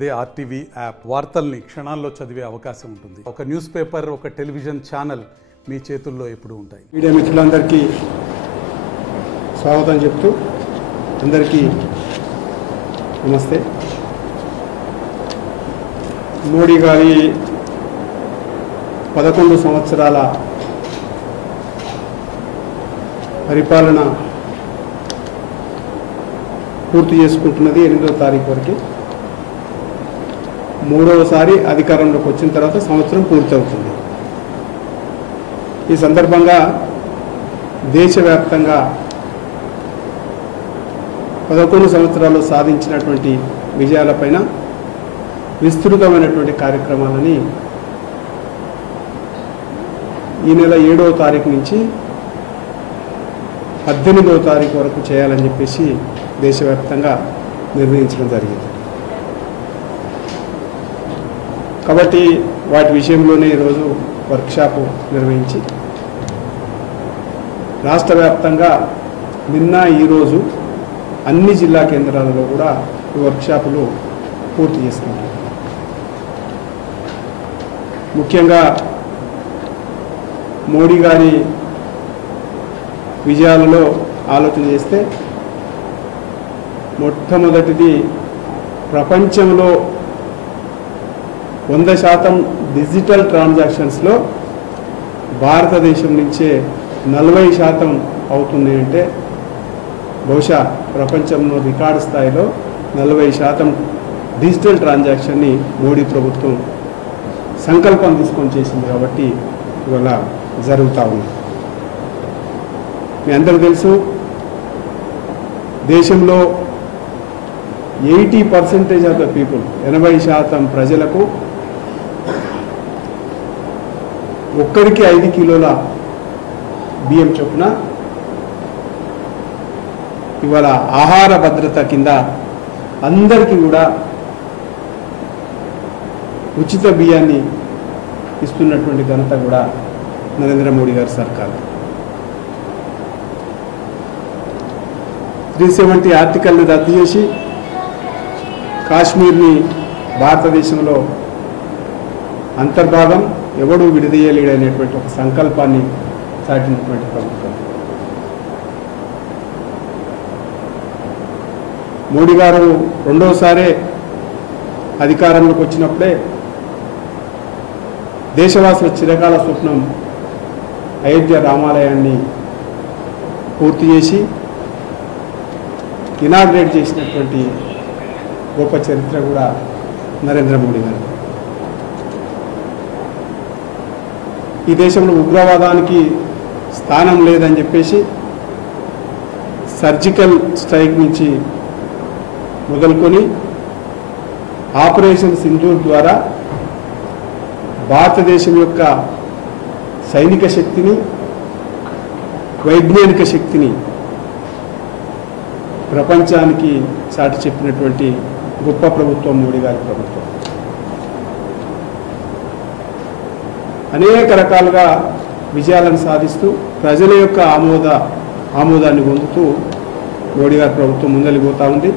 అదే RTV app వార్తల్ని క్షణాల్లో చదివే అవకాశం ఉంటుంది. ఒక న్యూస్ పేపర్, ఒక టెలివిజన్ ఛానల్ మీ చేతుల్లో ఎప్పుడూ ఉంటాయి. మీడియా మిత్రులందరికీ స్వాగతం చెప్తూ అందరికీ నమస్తే. మోడీ గారి 11 సంవత్సరాల పరిపాలన పూర్తి చేసుకుంటున్నది 8వ తారీఖు వరకు. 3వసారి అధికారంలోకి వచ్చిన తర్వాత సంవత్సరం పూర్తవుతుంది. ఈ సందర్భంగా దేశవ్యాప్తంగా 11 సంవత్సరాలు సాధించినటువంటి విజయాలపైన విస్తృతమైనటువంటి కార్యక్రమాలని ఈ నెల 7వ తారీఖు నుంచి 18వ తారీఖు వరకు చేయాలని చెప్పేసి దేశవ్యాప్తంగా నిర్ణయించడం జరిగింది. కాబట్టి వాటి విషయంలోనే ఈరోజు వర్క్షాపు నిర్వహించి రాష్ట్ర వ్యాప్తంగా నిన్న ఈరోజు అన్ని జిల్లా కేంద్రాలలో కూడా ఈ వర్క్షాపులు పూర్తి చేసుకుంటారు. ముఖ్యంగా మోడీ గారి విజయాలలో ఆలోచన చేస్తే మొట్టమొదటిది ప్రపంచంలో 100% డిజిటల్ ట్రాన్సాక్షన్స్లో భారతదేశం నుంచే 40% అవుతున్నాయి. అంటే బహుశా ప్రపంచంలో రికార్డు స్థాయిలో 40% డిజిటల్ ట్రాన్సాక్షన్ని మోడీ ప్రభుత్వం సంకల్పం తీసుకొని చేసింది. కాబట్టి ఇవాళ జరుగుతూ ఉంది. మీ అందరికీ తెలుసు, దేశంలో 80% ఆఫ్ ద పీపుల్ 80% ప్రజలకు ఒక్కరికి 5 కిలోల బియ్యం చొప్పున ఇవాళ ఆహార భద్రత కింద అందరికీ కూడా ఉచిత బియ్యాన్ని ఇస్తున్నటువంటి ఘనత కూడా నరేంద్ర మోడీ గారి సర్కార్. 370 ఆర్టికల్ని రద్దు చేసి కాశ్మీర్ని భారతదేశంలో అంతర్భాగం ఎవడు విడదీయలేడనేటువంటి ఒక సంకల్పాన్ని చాటినటువంటి ప్రభుత్వం. మోడీ గారు 2వసారి అధికారంలోకి వచ్చినప్పుడే దేశవాసుల చిరకాల స్వప్నం అయోధ్య రామాలయాన్ని పూర్తి చేసి ఇనాగ్రేట్ చేసినటువంటి గొప్ప చరిత్ర కూడా నరేంద్ర మోడీ గారు. ఈ దేశంలో ఉగ్రవాదానికి స్థానం లేదని చెప్పేసి సర్జికల్ స్ట్రైక్ నుంచి మొదలుకొని ఆపరేషన్ సింధూర్ ద్వారా భారతదేశం యొక్క సైనిక శక్తిని, వైజ్ఞానిక శక్తిని ప్రపంచానికి చాటి చెప్పినటువంటి గొప్ప ప్రభుత్వం మోడీ గారి ప్రభుత్వం. అనేక రకాలుగా విజయాలను సాధిస్తూ ప్రజల యొక్క ఆమోదాన్ని పొందుతూ మోడీ గారి ప్రభుత్వం ముందలిపోతూ ఉంది.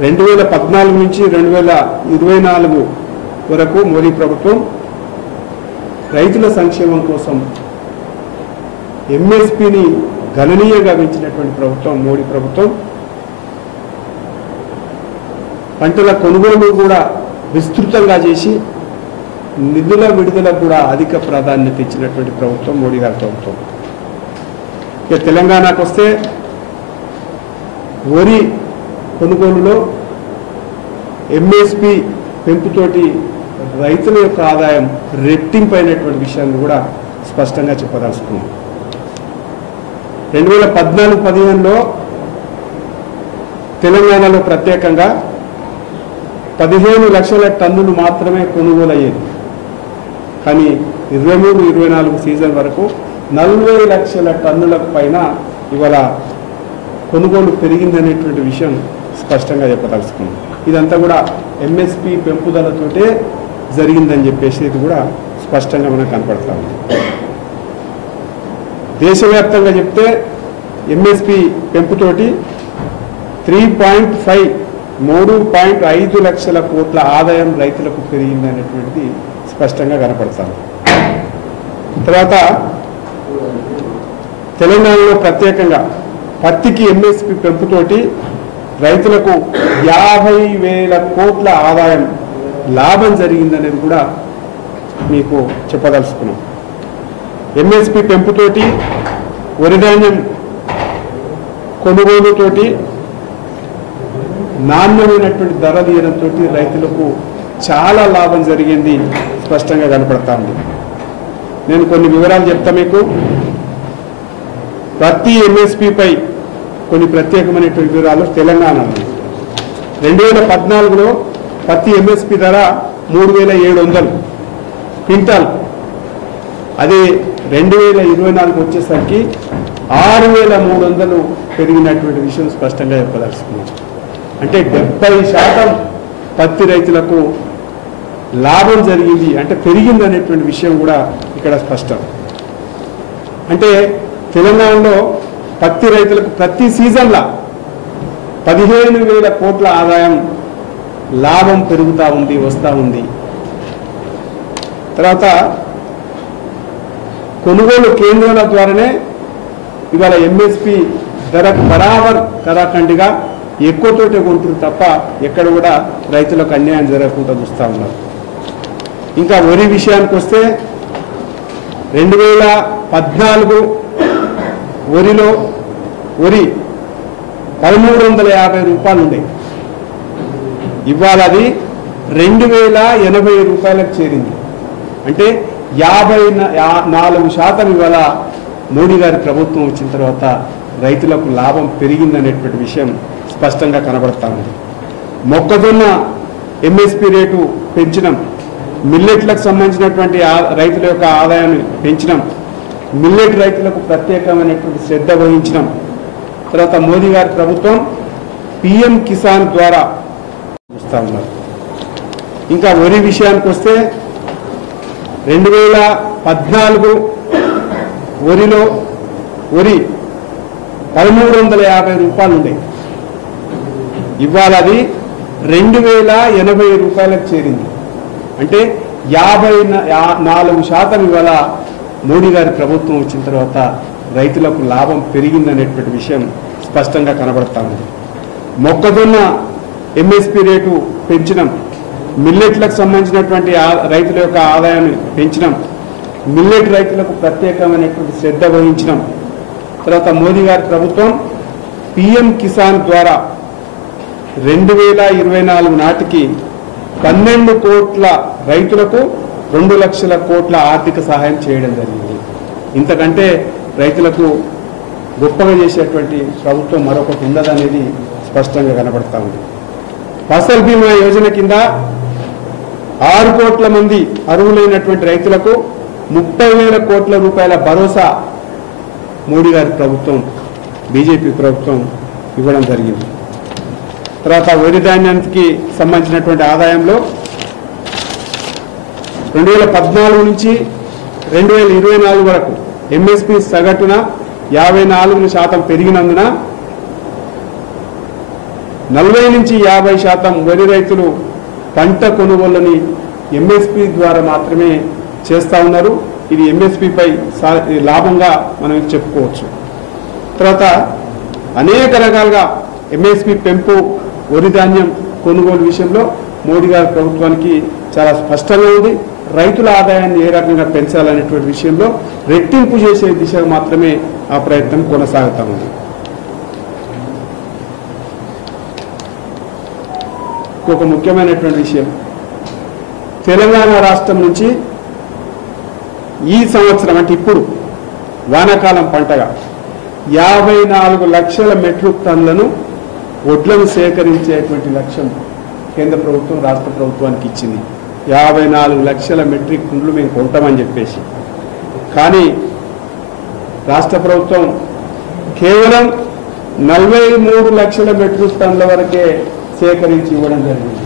2014 నుంచి 2024 వరకు మోడీ ప్రభుత్వం రైతుల సంక్షేమం కోసం ఎంఎస్పీని గణనీయంగా పెంచినటువంటి ప్రభుత్వం మోడీ ప్రభుత్వం. పంటల కొనుగోలు కూడా విస్తృతంగా చేసి నిధుల విడుదలకు కూడా అధిక ప్రాధాన్యత ఇచ్చినటువంటి ప్రభుత్వం మోడీ గారి ప్రభుత్వం. ఇక తెలంగాణకు వస్తే వరి కొనుగోలులో ఎంఎస్పి పెంపుతోటి రైతుల యొక్క ఆదాయం రెట్టింపైనటువంటి విషయాన్ని కూడా స్పష్టంగా చెప్పదలుచుకున్నాం. 2014-15లో తెలంగాణలో ప్రత్యేకంగా 15 లక్షల టన్నులు మాత్రమే కొనుగోలు అయ్యేది. కానీ 23-24 సీజన్ వరకు 40 లక్షల టన్నులకు పైన ఇవాళ కొనుగోలు పెరిగిందనేటువంటి విషయం స్పష్టంగా చెప్పదలుచుకున్నాం. ఇదంతా కూడా ఎంఎస్పి పెంపుదలతోటే జరిగిందని చెప్పేసి ఇది కూడా స్పష్టంగా మనకు కనపడతా ఉంది. దేశవ్యాప్తంగా చెప్తే ఎంఎస్పి పెంపుతోటి 3.5 3.5 లక్షల కోట్ల ఆదాయం రైతులకు పెరిగింది అనేటువంటిది స్పష్టంగా కనపడుతుంది. తర్వాత తెలంగాణలో ప్రత్యేకంగా పత్తికి ఎంఎస్పి పెంపుతోటి రైతులకు 50,000 కోట్ల ఆదాయం లాభం జరిగిందనేది కూడా మీకు చెప్పదలుచుకున్నాం. ఎంఎస్పి పెంపుతోటి వరి ధాన్యం కొనుగోలుతోటి నాణ్యమైనటువంటి ధర తీయడంతో రైతులకు చాలా లాభం జరిగింది స్పష్టంగా కనపడతా ఉంది. నేను కొన్ని వివరాలు చెప్తా మీకు. ప్రతి ఎంఎస్పిపై కొన్ని ప్రత్యేకమైనటువంటి వివరాలు. తెలంగాణలో 2014లో ప్రతి ఎంఎస్పి ధర 3,700 క్వింటాల్. అదే 2024 వచ్చేసరికి 6,300 పెరిగినటువంటి విషయం స్పష్టంగా చెప్పదలుచుకున్నాం. అంటే 70% పత్తి రైతులకు లాభం జరిగింది, అంటే పెరిగింది అనేటువంటి విషయం కూడా ఇక్కడ స్పష్టం. అంటే తెలంగాణలో పత్తి రైతులకు ప్రతి సీజన్లో 15,000 కోట్ల ఆదాయం లాభం పెరుగుతూ ఉంది, వస్తూ ఉంది. తర్వాత కొనుగోలు కేంద్రాల ద్వారానే ఇవాళ ఎంఎస్పి ధరకు బరాబర్ కరాఖండిగా ఎక్కువతోటే కొంటారు తప్ప ఎక్కడ కూడా రైతులకు అన్యాయం జరగకుండా చూస్తూ ఉన్నారు. ఇంకా వరి విషయానికి వస్తే 2014 వరిలో వరి 1,350 రూపాయలు ఉండే, ఇవాళ అది 2,080 రూపాయలకు చేరింది. అంటే 54% ఇవాళ మోడీ గారి ప్రభుత్వం వచ్చిన తర్వాత రైతులకు లాభం పెరిగిందనేటువంటి విషయం స్పష్టంగా కనబడతా ఉంది. మొక్కజొన్న ఎంఎస్పి రేటు పెంచడం, మిల్లెట్లకు సంబంధించినటువంటి రైతుల యొక్క ఆదాయాన్ని పెంచడం, మిల్లెట్ రైతులకు ప్రత్యేకమైనటువంటి శ్రద్ధ వహించడం. తర్వాత మోదీ గారి ప్రభుత్వం పిఎం కిసాన్ ద్వారా చూస్తూ ఉన్నారు. ఇంకా వరి విషయానికి వస్తే 2014 వరిలో వరి 1,350 రూపాయలు ఉండే, ఇవాళ అది 2,080 రూపాయలకు చేరింది. అంటే 54% ఇవాళ మోడీ గారి ప్రభుత్వం వచ్చిన తర్వాత రైతులకు లాభం పెరిగిందనేటువంటి విషయం స్పష్టంగా కనబడతా ఉంది. మొక్కజొన్న ఎంఎస్పి రేటు పెంచడం, మిల్లెట్లకు సంబంధించినటువంటి రైతుల యొక్క ఆదాయాన్ని పెంచడం, మిల్లెట్ రైతులకు ప్రత్యేకమైనటువంటి శ్రద్ధ వహించడం. తర్వాత మోదీ గారి ప్రభుత్వం పిఎం కిసాన్ ద్వారా 2024 నాటికి 12 కోట్ల రైతులకు 2 లక్షల కోట్ల ఆర్థిక సహాయం చేయడం జరిగింది. ఇంతకంటే రైతులకు గొప్పగా చేసేటువంటి ప్రభుత్వం మరొకటి ఉండదనేది స్పష్టంగా కనబడతా ఉంది. ఫసల్ బీమా యోజన కింద 6 కోట్ల మంది అర్హులైనటువంటి రైతులకు 30,000 కోట్ల రూపాయల భరోసా మోడీ గారి ప్రభుత్వం, బీజేపీ ప్రభుత్వం ఇవ్వడం జరిగింది. తర్వాత వరి ధాన్యానికి సంబంధించినటువంటి ఆదాయంలో 2014 నుంచి 2024 వరకు ఎంఎస్పి సగటున 54% పెరిగినందున 40 నుంచి 50% వరి రైతులు పంట కొనుగోళ్ళని ఎంఎస్పి ద్వారా మాత్రమే చేస్తూ ఉన్నారు. ఇది ఎంఎస్పిపై లాభంగా మనం చెప్పుకోవచ్చు. తర్వాత అనేక రకాలుగా ఎంఎస్పి పెంపు, వరి ధాన్యం కొనుగోలు విషయంలో మోడీ గారి ప్రభుత్వానికి చాలా స్పష్టంగా ఉంది. రైతుల ఆదాయాన్ని ఏ రకంగా పెంచాలనేటువంటి విషయంలో రెట్టింపు చేసే దిశగా మాత్రమే ఆ ప్రయత్నం కొనసాగుతా ఉంది. ఇంకొక ముఖ్యమైనటువంటి విషయం, తెలంగాణ రాష్ట్రం నుంచి ఈ సంవత్సరం అంటే ఇప్పుడు వానాకాలం పంటగా 54 లక్షల మెట్రిక్ టన్నులను వడ్లను సేకరించేటువంటి లక్ష్యం కేంద్ర ప్రభుత్వం రాష్ట్ర ప్రభుత్వానికి ఇచ్చింది. 54 లక్షల మెట్రిక్ టన్నులు మేము కొంటామని చెప్పేసి, కానీ రాష్ట్ర ప్రభుత్వం కేవలం 43 లక్షల మెట్రిక్ టన్నుల వరకే సేకరించి ఇవ్వడం జరిగింది.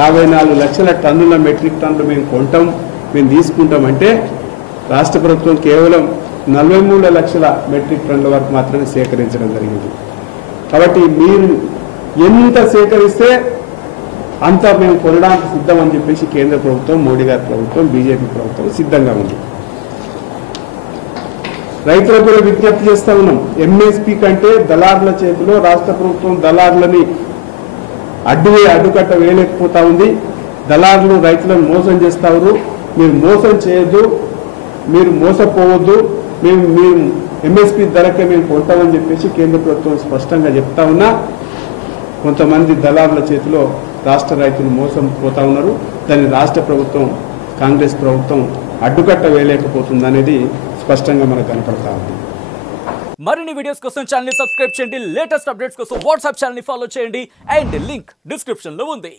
54 లక్షల టన్నుల మెట్రిక్ టన్నులు మేము కొంటాం, మేము తీసుకుంటామంటే రాష్ట్ర ప్రభుత్వం కేవలం 43 లక్షల మెట్రిక్ టన్నుల వరకు మాత్రమే సేకరించడం జరిగింది. కాబట్టి మీరు ఎంత సేకరిస్తే అంత మేము కొనడానికి సిద్ధం అని చెప్పేసి కేంద్ర ప్రభుత్వం, మోడీ గారి ప్రభుత్వం, బీజేపీ ప్రభుత్వం సిద్ధంగా ఉంది. రైతులకు కూడా విజ్ఞప్తి చేస్తా ఉన్నాం. ఎంఎస్పీ కంటే దళారుల చేతిలో రాష్ట్ర ప్రభుత్వం దళారులని అడ్డుకట్ట వేయలేకపోతా ఉంది. దళారులు రైతులను మోసం చేస్తారు. మీరు మోసం చేయొద్దు, మీరు మోసపోవద్దు, మేము ఎంఎస్పీ ధరకే మేము కొంటామని చెప్పేసి కేంద్ర ప్రభుత్వం స్పష్టంగా చెప్తా ఉన్నా కొంతమంది దళారుల చేతిలో రాష్ట్ర రైతులు మోసం పోతా ఉన్నారు. దాన్ని రాష్ట్ర ప్రభుత్వం, కాంగ్రెస్ ప్రభుత్వం అడ్డుకట్ట వేయలేకపోతుంది అనేది స్పష్టంగా మనకు కనపడతా ఉంది. మరిన్ని వీడియోస్ కోసం ఛానల్ ని సబ్స్క్రైబ్ చేయండి. లేటెస్ట్ అప్డేట్స్ కోసం వాట్సాప్ ఛానల్ ని ఫాలో చేయండి. అండ్ లింక్ డిస్క్రిప్షన్ లో ఉంది.